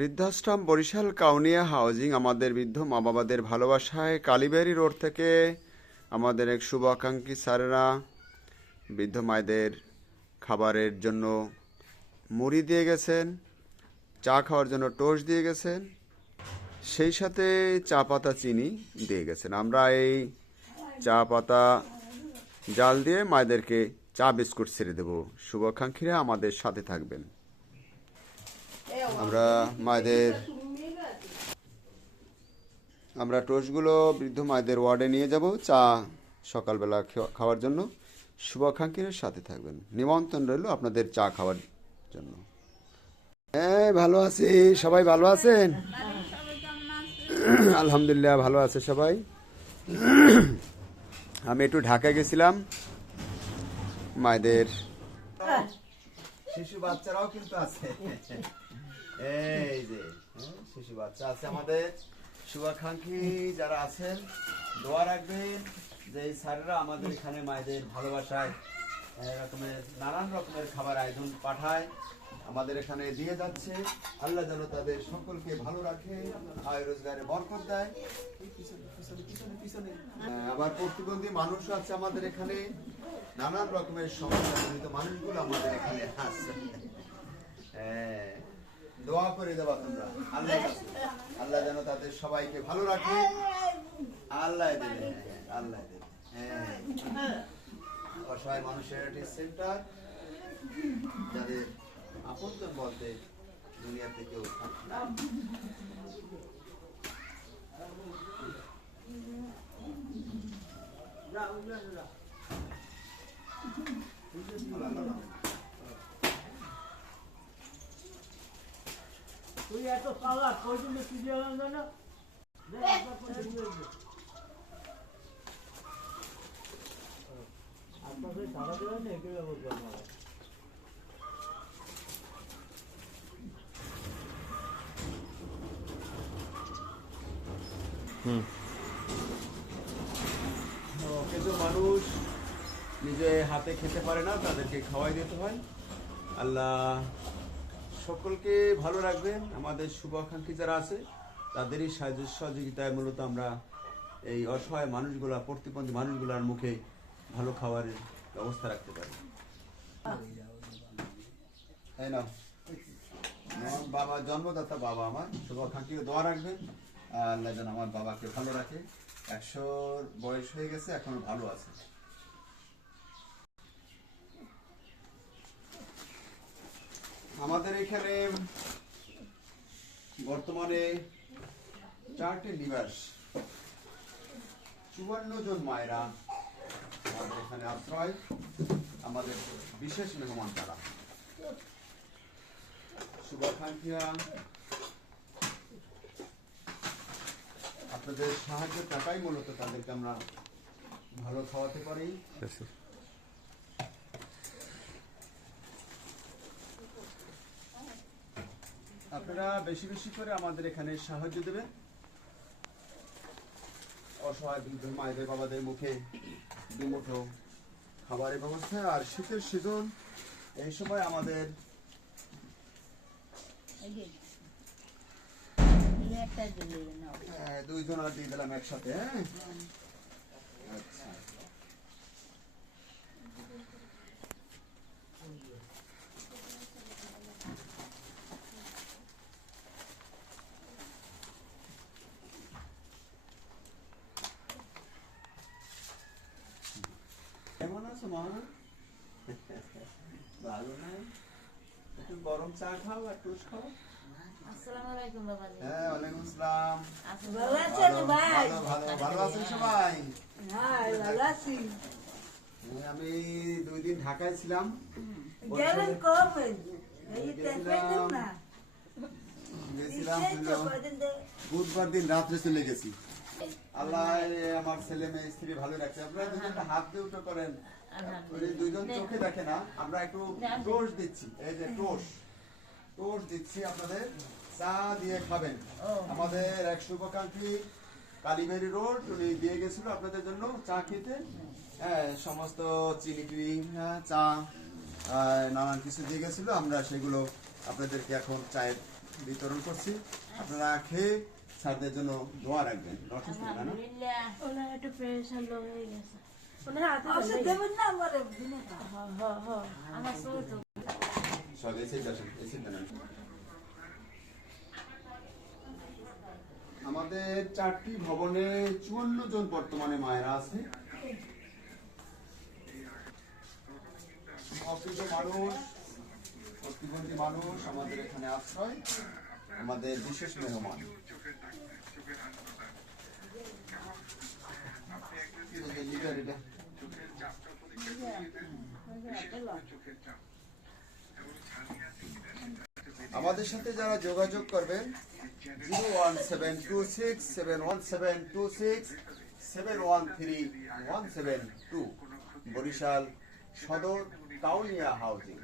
বৃদ্ধাশ্রম, বরিশাল, কাউনিয়া হাউজিং আমাদের বৃদ্ধ মা বাবাদের ভালোবাসায়। কালীবাড়ি রোড থেকে আমাদের এক শুভাকাঙ্ক্ষী স্যারেরা বৃদ্ধ মায়েদের খাবারের জন্য মুড়ি দিয়ে গেছেন, চা খাওয়ার জন্য টোস্ট দিয়ে গেছেন, সেই সাথে চা পাতা চিনি দিয়ে গেছেন। আমরা এই চা পাতা জাল দিয়ে মায়েদেরকে চা বিস্কুট ছেড়ে দেবো। শুভাকাঙ্ক্ষীরা আমাদের সাথে থাকবেন। আমরা মায়েদের আমরা টোস্টগুলো বৃদ্ধ মায়েদের ওয়ার্ডে নিয়ে যাব। চা সকালবেলা খাওয়া- খাওয়ার জন্য। শুভাকাঙ্ক্ষীর সাথে থাকবেন। নিমন্ত্রণ রইল আপনাদের চা খাওয়ার জন্য। হ্যাঁ ভালো আছি। সবাই ভালো আছেন? আলহামদুলিল্লাহ, ভালো আছে সবাই। আমি একটু ঢাকায় গেছিলাম। মায়েদের শিশু বাচ্চারাও কিন্তু আছে। এই হ্যাঁ, শিশু বাচ্চা আছে আমাদের। শুভাকাঙ্ক্ষী যারা আছেন দোয়া রাখবেন যে স্যারেরা আমাদের এখানে মায়েদের ভালোবাসায় রকমের নানান রকমের খাবার আয়োজন পাঠায় আমাদের এখানে দিয়ে যাচ্ছে। আল্লাহ যেন তাদের সকলকে ভালো রাখে আয় রোজগারে বরকত দেয়। হ্যাঁ, আবার প্রতিবন্ধী মানুষ আছে আমাদের এখানে। নানান রকমের সমস্যা জড়িত মানুষগুলো আমাদের এখানে আছে। হ্যাঁ, করে দেবা তোমরা। আল্লাহ আল্লাহ যেন তাদের সবাইকে ভালো রাখে। আল্লাহ দেবে হ্যাঁ, আল্লাহ হ্যাঁ অসহায় মানুষের একটি সেন্টার যাদের আপনজন বলতে দুনিয়াতে কেউ থাকে না। তুই এত সালাদ কই জন্য তুই গেলাম না? দেখ দিয়ে দে। আপনার সেই সাদা দেওয়া এগুলো বলব আপনারা তো কিছু মানুষ নিজে হাতে খেতে পারে না তাদেরকে খাওয়াই দিতে হয়। আল্লাহ। সকলকে ভালো রাখবেন। আমাদের শুভাকাঙ্ক্ষী যারা আছে, তাদেরই সাহায্য সহযোগিতায় মূলত আমরা এই অসহায় মানুষগুলা, প্রতিবন্ধী মানুষগুলার মুখে ভালো খাবারের ব্যবস্থা রাখতে পারি। তাই না বাবা জন্মদাতা বাবা আমার। শুভাকাঙ্ক্ষীকে দোয়া রাখবেন। আল্লাহ যেন আমার বাবাকে ভালো রাখে। একশোর বয়স হয়ে গেছে, এখনও ভালো আছে। আমাদের এখানে বর্তমানে চারটে নিবাস। চুয়ান্ন জন মায়েরা আমাদের এখানে আশ্রয়, আমাদের বিশেষ মেহমান তারা। শুভাকাঙ্ক্ষীরা আপনাদের সাহায্য টাকাই মূলত তাদেরকে আমরা ভালো খাওয়াতে পারি। আপনারা বেশি বেশি করে আমাদের এখানে সাহায্য দেবেন। অসহায় বৃদ্ধ মায়েদের বাবাদের মুখে দুমুঠো খাবারের ব্যবস্থা আর শীতের সিজন এই সময় আমাদের এই যে, এই একটা দিলে নাও। আহ, দুইজন আর দিয়ে দিলাম একসাথে হ্যাঁ? আছো মা ভালো না? একটু গরম চা খাও আর টুস খাও। আসসালামু আলাইকুম বাবাজি। হ্যাঁ ওয়ালাইকুম আসসালাম। ভালো বাবা। আছেন ভাই? ভালো, ভালো, ভালো। আছেন সবাই? হ্যাঁ ভালো আছি। আমি দুই দিন ঢাকায় ছিলাম। ধরে- বুধবার দিন রাত্রে চলে গেছি। আল্লাহ আমার ছেলে মেয়ে স্ত্রী ভালো রাখছে। আপনারা হাত দিয়ে উঠে করেন দুইজন চোখে দেখে না আমরা একটু টোস দিচ্ছি। এই যে টোস টোস দিচ্ছি আপনাদের। চা দিয়ে খাবেন। আমাদের এক শুভাকাঙ্ক্ষী কালীবাড়ি রোড উনি দিয়ে গেছিল আপনাদের জন্য চা খেতে। হ্যাঁ সমস্ত চিনি টিনি হ্যাঁ, চা আহ, নানান কিছু দিয়ে গেছিল। আমরা সেগুলো আপনাদেরকে এখন চায়ের বিতরণ করছি। আপনারা খেয়ে স্যারদের জন্য দোয়া রাখবেন। অসুস্থ না না? আলহামদুলিল্লাহ। ওনার একটু প্রেশার লো হয়ে গেছে। আমাদের চারটি ভবনে চুয়ান্ন জন বর্তমানে মায়েরা আছে। অসুস্থ মানুষ প্রতিবন্ধী মানুষ আমাদের এখানে আশ্রয়। আমাদের বিশেষ মেহমান। আমাদের সাথে যারা যোগাযোগ করবেন, zero one seven two six seven one seven two six seven one three one seven two Barishal সদর টাউনিয়া হাউজিং।